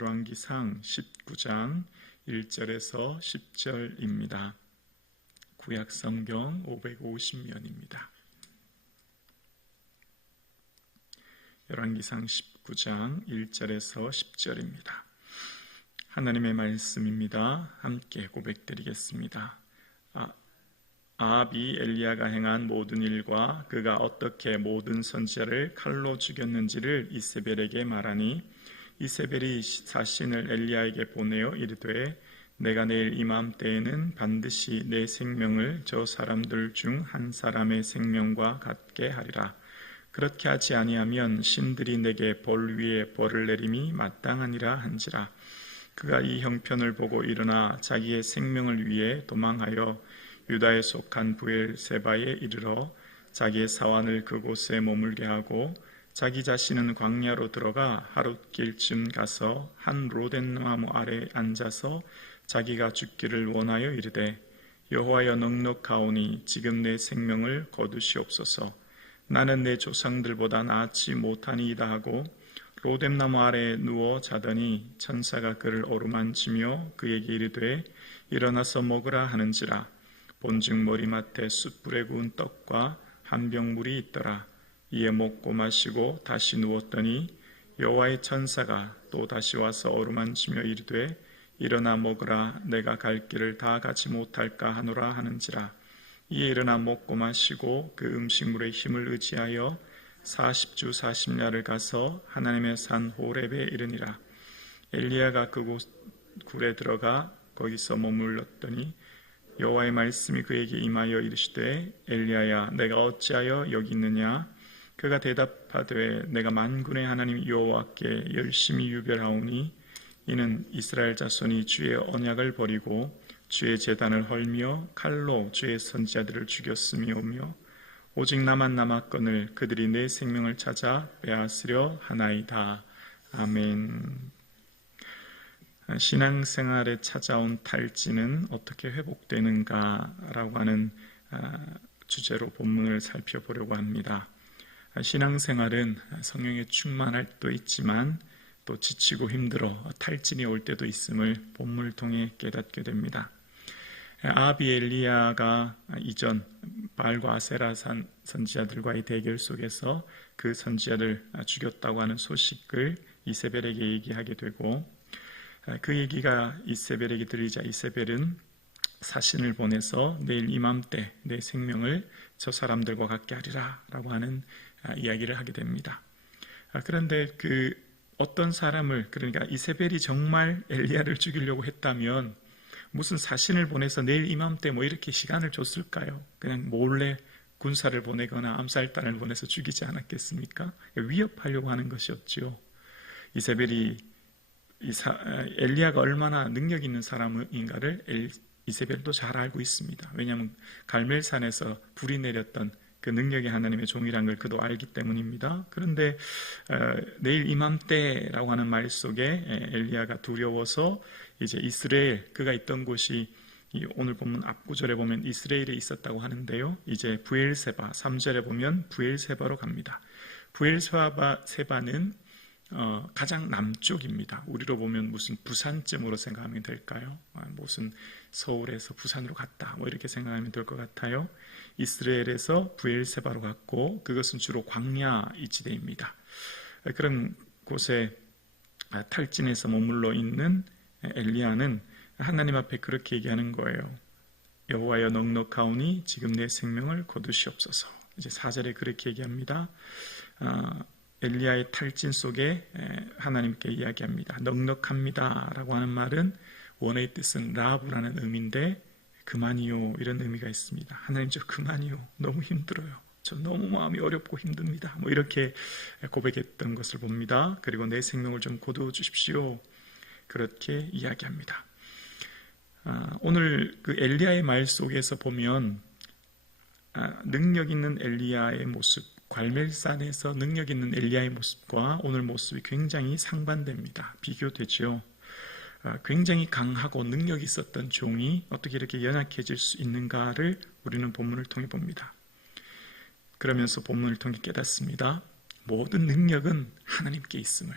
열왕기상 19장 1절에서 10절입니다. 구약성경 550면입니다. 열왕기상 19장 1절에서 10절입니다. 하나님의 말씀입니다. 함께 고백드리겠습니다. 아합이 엘리야가 행한 모든 일과 그가 어떻게 모든 선지자를 칼로 죽였는지를 이세벨에게 말하니 이세벨이 사신을 엘리야에게 보내어 이르되 내가 내일 이맘때에는 반드시 내 생명을 저 사람들 중 한 사람의 생명과 같게 하리라. 그렇게 하지 아니하면 신들이 내게 벌 위에 벌을 내림이 마땅하니라 한지라. 그가 이 형편을 보고 일어나 자기의 생명을 위해 도망하여 유다에 속한 브엘세바에 이르러 자기의 사환을 그곳에 머물게 하고 자기 자신은 광야로 들어가 하룻길쯤 가서 한 로덴나무 아래 앉아서 자기가 죽기를 원하여 이르되 여호와여 넉넉하오니 지금 내 생명을 거두시옵소서. 나는 내 조상들보다 나았지 못하니이다 하고 로뎀나무 아래에 누워 자더니 천사가 그를 어루만지며 그에게 이르되 일어나서 먹으라 하는지라. 본즉 머리맡에 숯불에 구운 떡과 한 병 물이 있더라. 이에 먹고 마시고 다시 누웠더니 여호와의 천사가 또 다시 와서 어루만지며 이르되 일어나 먹으라. 내가 갈 길을 다 가지 못할까 하노라 하는지라. 이에 일어나 먹고 마시고 그 음식물의 힘을 의지하여 40주 40야를 가서 하나님의 산 호렙에 이르니라. 엘리야가 그곳 굴에 들어가 거기서 머물렀더니 여호와의 말씀이 그에게 임하여 이르시되 엘리야야 내가 어찌하여 여기 있느냐. 그가 대답하되 내가 만군의 하나님 여호와께 열심히 유별하오니 이는 이스라엘 자손이 주의 언약을 버리고 주의 제단을 헐며 칼로 주의 선지자들을 죽였음이오며 오직 나만 남았거늘 그들이 내 생명을 찾아 빼앗으려 하나이다. 아멘. 신앙생활에 찾아온 탈진은 어떻게 회복되는가라고 하는 주제로 본문을 살펴보려고 합니다. 신앙생활은 성령의 충만할 때도 있지만 또 지치고 힘들어 탈진이 올 때도 있음을 본문을 통해 깨닫게 됩니다. 아합이 엘리야가 이전 바알과 아세라 선지자들과의 대결 속에서 그 선지자를 죽였다고 하는 소식을 이세벨에게 얘기하게 되고 그 얘기가 이세벨에게 들리자 이세벨은 사신을 보내서 내일 이맘때 내 생명을 저 사람들과 같게 하리라 라고 하는 이야기를 하게 됩니다. 그런데 그 어떤 사람을, 그러니까 이세벨이 정말 엘리야를 죽이려고 했다면 무슨 사신을 보내서 내일 이맘때 뭐 이렇게 시간을 줬을까요? 그냥 몰래 군사를 보내거나 암살단을 보내서 죽이지 않았겠습니까? 위협하려고 하는 것이었죠. 이세벨이 엘리야가 얼마나 능력 있는 사람인가를 이세벨도 잘 알고 있습니다. 왜냐하면 갈멜산에서 불이 내렸던 그 능력의 하나님의 종이란 걸 그도 알기 때문입니다. 그런데 내일 이맘때라고 하는 말 속에 엘리야가 두려워서 이제 이스라엘, 그가 있던 곳이 오늘 본문 앞구절에 보면 이스라엘에 있었다고 하는데요. 이제 브엘세바 3절에 보면 브엘세바로 갑니다. 브엘세바는 가장 남쪽입니다. 우리로 보면 무슨 부산쯤으로 생각하면 될까요? 무슨 서울에서 부산으로 갔다 뭐 이렇게 생각하면 될 것 같아요. 이스라엘에서 브엘세바로 갔고 그것은 주로 광야 이지대입니다. 그런 곳에 탈진해서 머물러 있는 엘리야는 하나님 앞에 그렇게 얘기하는 거예요. 여호와여 넉넉하오니 지금 내 생명을 거두시옵소서. 이제 4절에 그렇게 얘기합니다. 엘리야의 탈진 속에 하나님께 이야기합니다. 넉넉합니다 라고 하는 말은 원어의 뜻은 라브라는 의미인데 그만이요 이런 의미가 있습니다. 하나님 저 그만이요, 너무 힘들어요, 저 너무 마음이 어렵고 힘듭니다, 뭐 이렇게 고백했던 것을 봅니다. 그리고 내 생명을 좀 거두어 주십시오 그렇게 이야기합니다. 오늘 그 엘리야의 말 속에서 보면 능력 있는 엘리야의 모습, 갈멜산에서 능력 있는 엘리야의 모습과 오늘 모습이 굉장히 상반됩니다. 비교되죠. 굉장히 강하고 능력이 있었던 종이 어떻게 이렇게 연약해질 수 있는가를 우리는 본문을 통해 봅니다. 그러면서 본문을 통해 깨닫습니다. 모든 능력은 하나님께 있음을,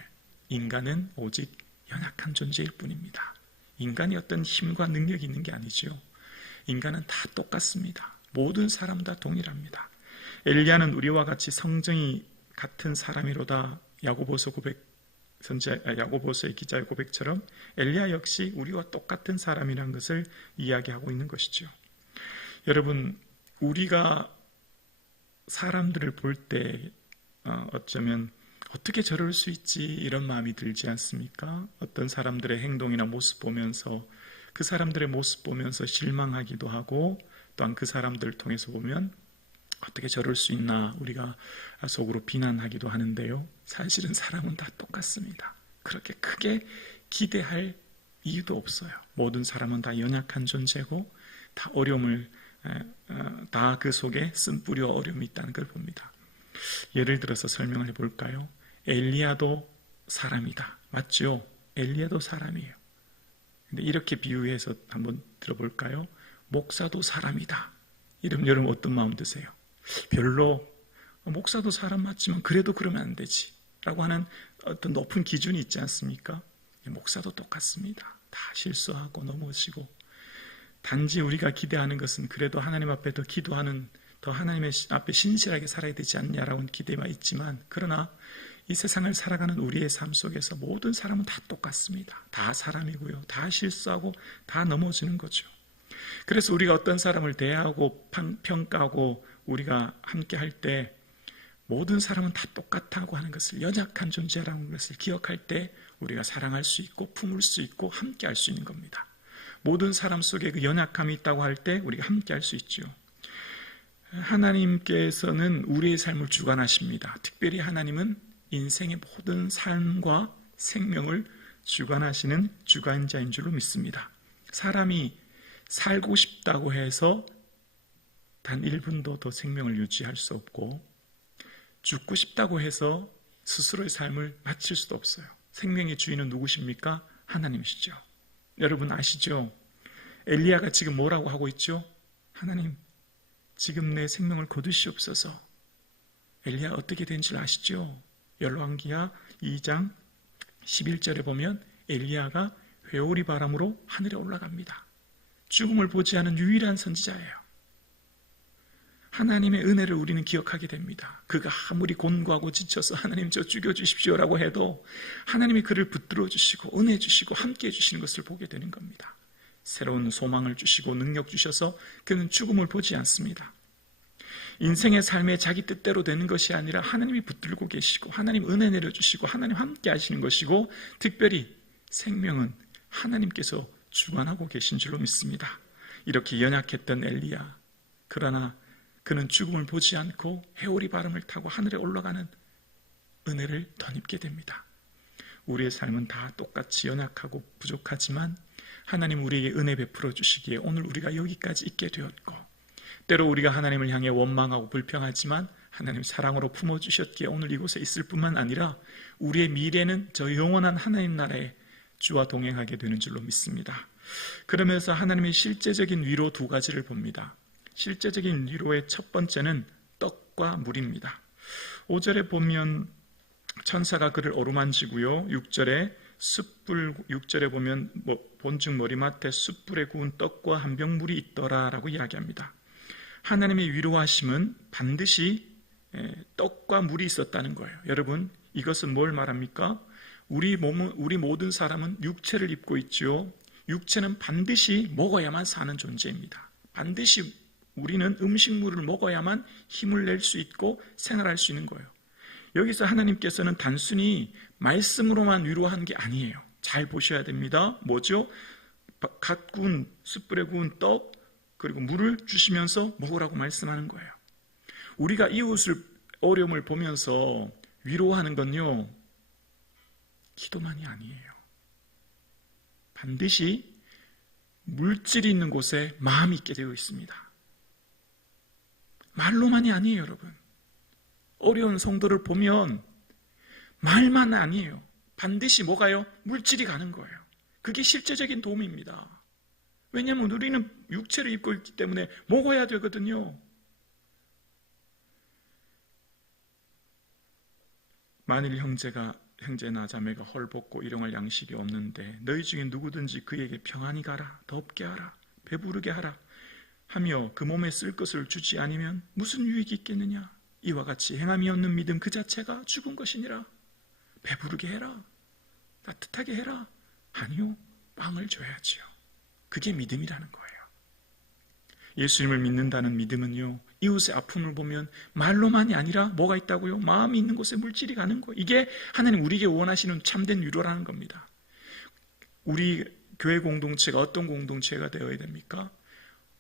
인간은 오직 연약한 존재일 뿐입니다. 인간이 어떤 힘과 능력이 있는 게 아니죠. 인간은 다 똑같습니다. 모든 사람 다 동일합니다. 엘리야는 우리와 같이 성정이 같은 사람이로다. 야고보서의 기자의 고백처럼 엘리야 역시 우리와 똑같은 사람이라는 것을 이야기하고 있는 것이죠. 여러분, 우리가 사람들을 볼 때 어쩌면 어떻게 저럴 수 있지 이런 마음이 들지 않습니까? 어떤 사람들의 행동이나 모습 보면서 그 사람들의 모습 보면서 실망하기도 하고 또한 그 사람들을 통해서 보면 어떻게 저럴 수 있나 우리가 속으로 비난하기도 하는데요. 사실은 사람은 다 똑같습니다. 그렇게 크게 기대할 이유도 없어요. 모든 사람은 다 연약한 존재고 다 어려움을 다 그 속에 쓴뿌리와 어려움이 있다는 걸 봅니다. 예를 들어서 설명을 해볼까요? 엘리야도 사람이다. 맞죠? 엘리야도 사람이에요. 근데 이렇게 비유해서 한번 들어볼까요? 목사도 사람이다. 이러면 여러분 어떤 마음 드세요? 별로 목사도 사람 맞지만 그래도 그러면 안 되지 라고 하는 어떤 높은 기준이 있지 않습니까? 목사도 똑같습니다. 다 실수하고 넘어지고 단지 우리가 기대하는 것은 그래도 하나님 앞에 더 기도하는 더 하나님의 앞에 신실하게 살아야 되지 않냐라는 기대가 있지만 그러나 이 세상을 살아가는 우리의 삶 속에서 모든 사람은 다 똑같습니다. 다 사람이고요. 다 실수하고 다 넘어지는 거죠. 그래서 우리가 어떤 사람을 대하고 평가하고 우리가 함께 할 때 모든 사람은 다 똑같다고 하는 것을 연약한 존재라는 것을 기억할 때 우리가 사랑할 수 있고 품을 수 있고 함께 할 수 있는 겁니다. 모든 사람 속에 그 연약함이 있다고 할 때 우리가 함께 할 수 있죠. 하나님께서는 우리의 삶을 주관하십니다. 특별히 하나님은 인생의 모든 삶과 생명을 주관하시는 주관자인 줄로 믿습니다. 사람이 살고 싶다고 해서 단 1분도 더 생명을 유지할 수 없고 죽고 싶다고 해서 스스로의 삶을 마칠 수도 없어요. 생명의 주인은 누구십니까? 하나님이시죠. 여러분 아시죠? 엘리야가 지금 뭐라고 하고 있죠? 하나님, 지금 내 생명을 거두시옵소서. 엘리야 어떻게 된 줄 아시죠? 열왕기하 2장 11절에 보면 엘리야가 회오리 바람으로 하늘에 올라갑니다. 죽음을 보지 않은 유일한 선지자예요. 하나님의 은혜를 우리는 기억하게 됩니다. 그가 아무리 곤고하고 지쳐서 하나님 저 죽여주십시오라고 해도 하나님이 그를 붙들어 주시고 은혜 주시고 함께 해주시는 것을 보게 되는 겁니다. 새로운 소망을 주시고 능력 주셔서 그는 죽음을 보지 않습니다. 인생의 삶에 자기 뜻대로 되는 것이 아니라 하나님이 붙들고 계시고 하나님 은혜 내려주시고 하나님 함께 하시는 것이고 특별히 생명은 하나님께서 주관하고 계신 줄로 믿습니다. 이렇게 연약했던 엘리야, 그러나 그는 죽음을 보지 않고 회오리 바람을 타고 하늘에 올라가는 은혜를 덧입게 됩니다. 우리의 삶은 다 똑같이 연약하고 부족하지만 하나님 우리에게 은혜 베풀어 주시기에 오늘 우리가 여기까지 있게 되었고 때로 우리가 하나님을 향해 원망하고 불평하지만 하나님 사랑으로 품어주셨기에 오늘 이곳에 있을 뿐만 아니라 우리의 미래는 저 영원한 하나님 나라에 주와 동행하게 되는 줄로 믿습니다. 그러면서 하나님의 실제적인 위로 두 가지를 봅니다. 실제적인 위로의 첫 번째는 떡과 물입니다. 5절에 보면 천사가 그를 어루만지고요. 6절에 보면 본즉 머리맡에 숯불에 구운 떡과 한 병 물이 있더라라고 이야기합니다. 하나님의 위로하심은 반드시 떡과 물이 있었다는 거예요. 여러분, 이것은 뭘 말합니까? 우리 모든 사람은 육체를 입고 있죠. 육체는 반드시 먹어야만 사는 존재입니다. 반드시 우리는 음식물을 먹어야만 힘을 낼 수 있고 생활할 수 있는 거예요. 여기서 하나님께서는 단순히 말씀으로만 위로한 게 아니에요. 잘 보셔야 됩니다. 뭐죠? 갓 구운 숯불에 구운 떡 그리고 물을 주시면서 먹으라고 말씀하는 거예요. 우리가 이웃을 어려움을 보면서 위로하는 건요, 기도만이 아니에요. 반드시 물질이 있는 곳에 마음이 있게 되어 있습니다. 말로만이 아니에요, 여러분. 어려운 성도를 보면 말만 아니에요. 반드시 뭐가요? 물질이 가는 거예요. 그게 실제적인 도움입니다. 왜냐하면 우리는 육체를 입고 있기 때문에 먹어야 되거든요. 만일 형제가 형제나 자매가 헐벗고 일용할 양식이 없는데 너희 중에 누구든지 그에게 평안히 가라, 덥게 하라, 배부르게 하라 하며 그 몸에 쓸 것을 주지 아니면 무슨 유익이 있겠느냐. 이와 같이 행함이 없는 믿음 그 자체가 죽은 것이니라. 배부르게 해라, 따뜻하게 해라. 아니요, 빵을 줘야지요. 그게 믿음이라는 거예요. 예수님을 믿는다는 믿음은요, 이웃의 아픔을 보면 말로만이 아니라 뭐가 있다고요? 마음이 있는 곳에 물질이 가는 거예요. 이게 하나님 우리에게 원하시는 참된 위로라는 겁니다. 우리 교회 공동체가 어떤 공동체가 되어야 됩니까?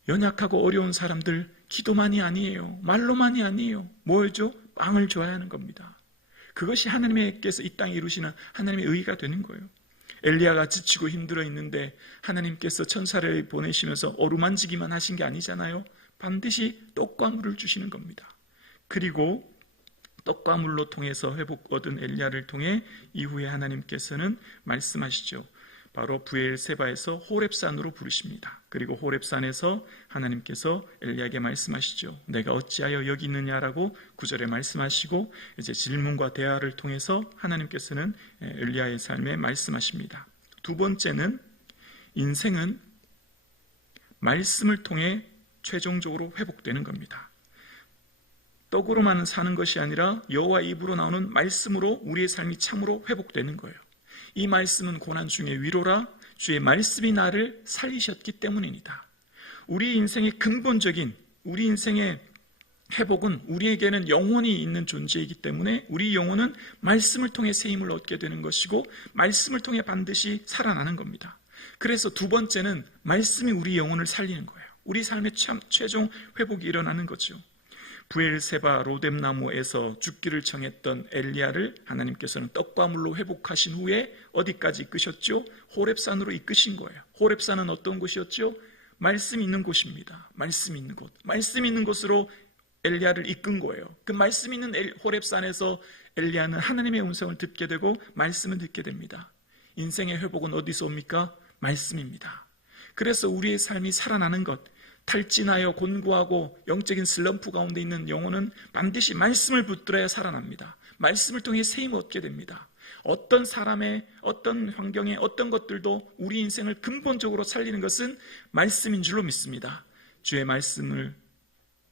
연약하고 어려운 사람들 기도만이 아니에요. 말로만이 아니에요. 뭐죠? 빵을 줘야 하는 겁니다. 그것이 하나님께서 이 땅에 이루시는 하나님의 의의가 되는 거예요. 엘리야가 지치고 힘들어 있는데 하나님께서 천사를 보내시면서 어루만지기만 하신 게 아니잖아요. 반드시 떡과 물을 주시는 겁니다. 그리고 떡과 물로 통해서 회복 얻은 엘리야를 통해 이후에 하나님께서는 말씀하시죠. 바로 브엘세바에서 호렙산으로 부르십니다. 그리고 호렙산에서 하나님께서 엘리야에게 말씀하시죠. 내가 어찌하여 여기 있느냐라고 9절에 말씀하시고 이제 질문과 대화를 통해서 하나님께서는 엘리야의 삶에 말씀하십니다. 두 번째는 인생은 말씀을 통해 최종적으로 회복되는 겁니다. 떡으로만 사는 것이 아니라 여호와 입으로 나오는 말씀으로 우리의 삶이 참으로 회복되는 거예요. 이 말씀은 고난 중에 위로라. 주의 말씀이 나를 살리셨기 때문입니다. 우리 인생의 근본적인 우리 인생의 회복은 우리에게는 영혼이 있는 존재이기 때문에 우리 영혼은 말씀을 통해 새 힘을 얻게 되는 것이고 말씀을 통해 반드시 살아나는 겁니다. 그래서 두 번째는 말씀이 우리 영혼을 살리는 거예요. 우리 삶의 최종 회복이 일어나는 거죠. 브엘세바 로뎀나무에서 죽기를 청했던 엘리야를 하나님께서는 떡과 물로 회복하신 후에 어디까지 이끄셨죠? 호렙산으로 이끄신 거예요. 호렙산은 어떤 곳이었죠? 말씀이 있는 곳입니다. 말씀이 있는 곳. 말씀이 있는 곳으로 엘리야를 이끈 거예요. 그 말씀이 있는 호렙산에서 엘리야는 하나님의 음성을 듣게 되고 말씀을 듣게 됩니다. 인생의 회복은 어디서 옵니까? 말씀입니다. 그래서 우리의 삶이 살아나는 것, 탈진하여 곤고하고 영적인 슬럼프 가운데 있는 영혼은 반드시 말씀을 붙들어야 살아납니다. 말씀을 통해 새 힘을 얻게 됩니다. 어떤 사람의 어떤 환경의 어떤 것들도 우리 인생을 근본적으로 살리는 것은 말씀인 줄로 믿습니다. 주의 말씀을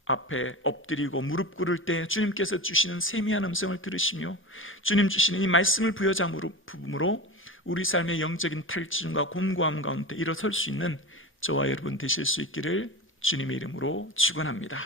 앞에 엎드리고 무릎 꿇을 때 주님께서 주시는 세미한 음성을 들으시며 주님 주시는 이 말씀을 부여잡음으로 우리 삶의 영적인 탈진과 곤고함 가운데 일어설 수 있는 저와 여러분 되실 수 있기를 주님의 이름으로 축원합니다.